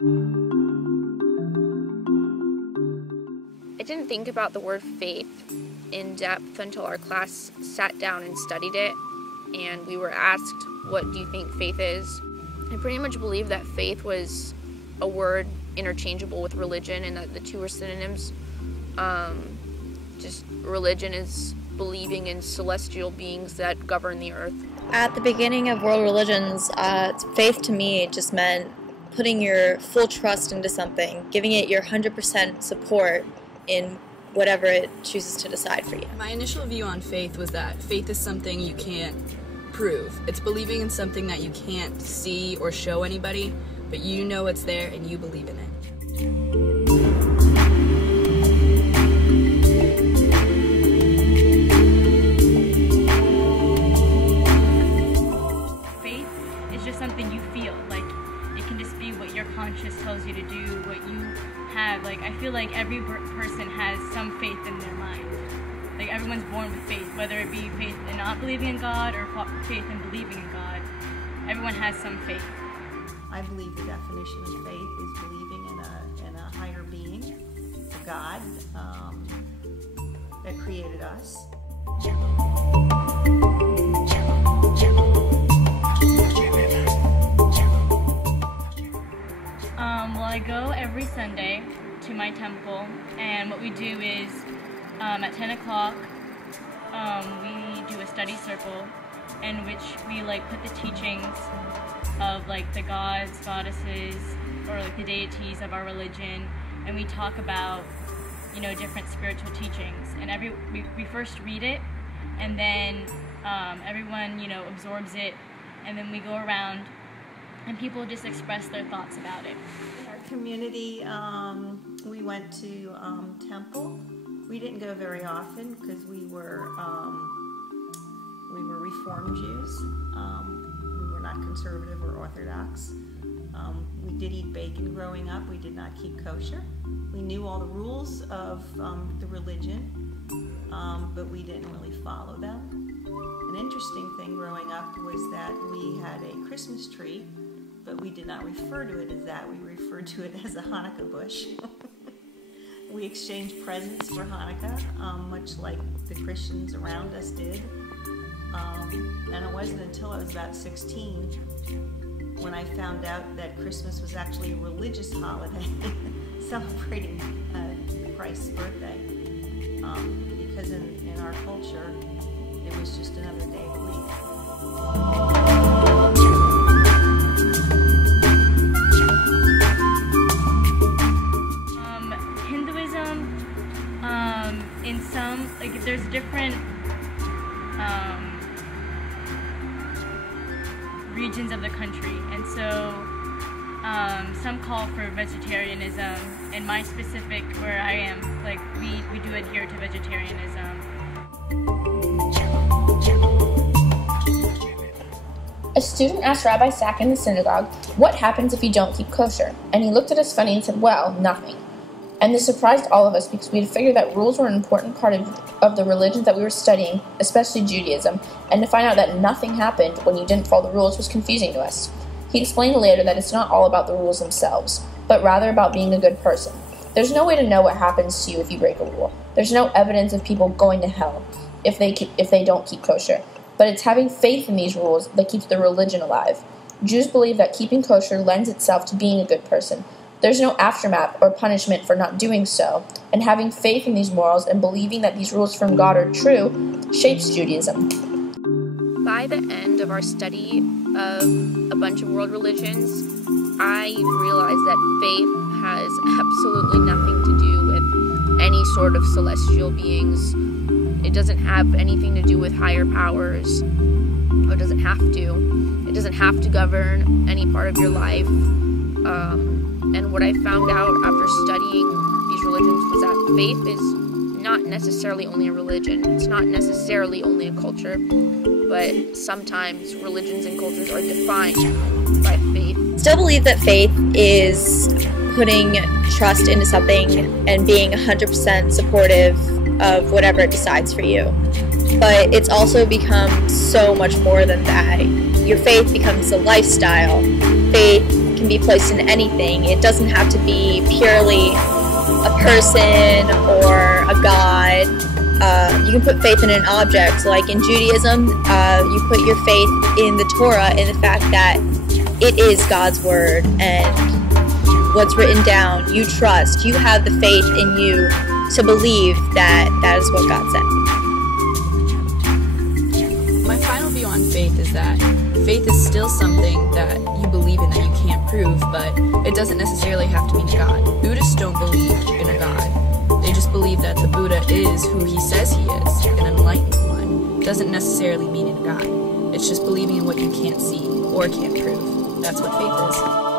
I didn't think about the word faith in depth until our class sat down and studied it, and we were asked, what do you think faith is? I pretty much believe that faith was a word interchangeable with religion and that the two are synonyms. Just religion is believing in celestial beings that govern the earth. At the beginning of world religions, faith to me just meant putting your full trust into something, giving it your 100% support in whatever it chooses to decide for you. My initial view on faith was that faith is something you can't prove. It's believing in something that you can't see or show anybody, but you know it's there and you believe in it. Faith is just something you feel. Like, it can just be what your conscience tells you to do, what you have. Like, I feel like every person has some faith in their mind. Like, everyone's born with faith, whether it be faith in not believing in God or faith in believing in God. Everyone has some faith. I believe the definition of faith is believing in a higher being, a God that created us. Well, I go every Sunday to my temple, and what we do is at 10 o'clock we do a study circle in which we put the teachings of the gods, goddesses, or the deities of our religion, and we talk about different spiritual teachings. And we first read it, and then everyone absorbs it, and then we go around and people just express their thoughts about it. Our community, we went to temple. We didn't go very often because we were Reformed Jews. We were not conservative or Orthodox. We did eat bacon growing up. We did not keep kosher. We knew all the rules of the religion, but we didn't really follow them. An interesting thing growing up was that we had a Christmas tree, but we did not refer to it as that. We referred to it as a Hanukkah bush. We exchanged presents for Hanukkah, much like the Christians around us did. And it wasn't until I was about 16 when I found out that Christmas was actually a religious holiday celebrating Christ's birthday. Because in our culture, it was just another day of the week. In some, there's different regions of the country, and so some call for vegetarianism. In my specific, where I am, we do adhere to vegetarianism. A student asked Rabbi Sack in the synagogue, "What happens if you don't keep kosher?" And he looked at us funny and said, "Well, nothing." And this surprised all of us because we had figured that rules were an important part of the religions that we were studying, especially Judaism, and to find out that nothing happened when you didn't follow the rules was confusing to us. He explained later that it's not all about the rules themselves, but rather about being a good person. There's no way to know what happens to you if you break a rule. There's no evidence of people going to hell if they don't keep kosher, but it's having faith in these rules that keeps the religion alive. Jews believe that keeping kosher lends itself to being a good person. There's no aftermath or punishment for not doing so, and having faith in these morals and believing that these rules from God are true shapes Judaism. By the end of our study of a bunch of world religions, I realized that faith has absolutely nothing to do with any sort of celestial beings. It doesn't have anything to do with higher powers, or doesn't have to. It doesn't have to govern any part of your life. And what I found out after studying these religions was that faith is not necessarily only a religion. It's not necessarily only a culture, but sometimes religions and cultures are defined by faith. Still believe that faith is putting trust into something and being 100% supportive of whatever it decides for you. But it's also become so much more than that. Your faith becomes a lifestyle. Faith can be placed in anything. It doesn't have to be purely a person or a god. You can put faith in an object. Like in Judaism, you put your faith in the Torah, in the fact that it is God's word and what's written down. You trust. You have the faith in you to believe that that is what God said. My final view on faith is that faith is still something that you believe in that you can't prove, but it doesn't necessarily have to mean a god. Buddhists don't believe in a god. They just believe that the Buddha is who he says he is, an enlightened one. Doesn't necessarily mean in God. It's just believing in what you can't see or can't prove. That's what faith is.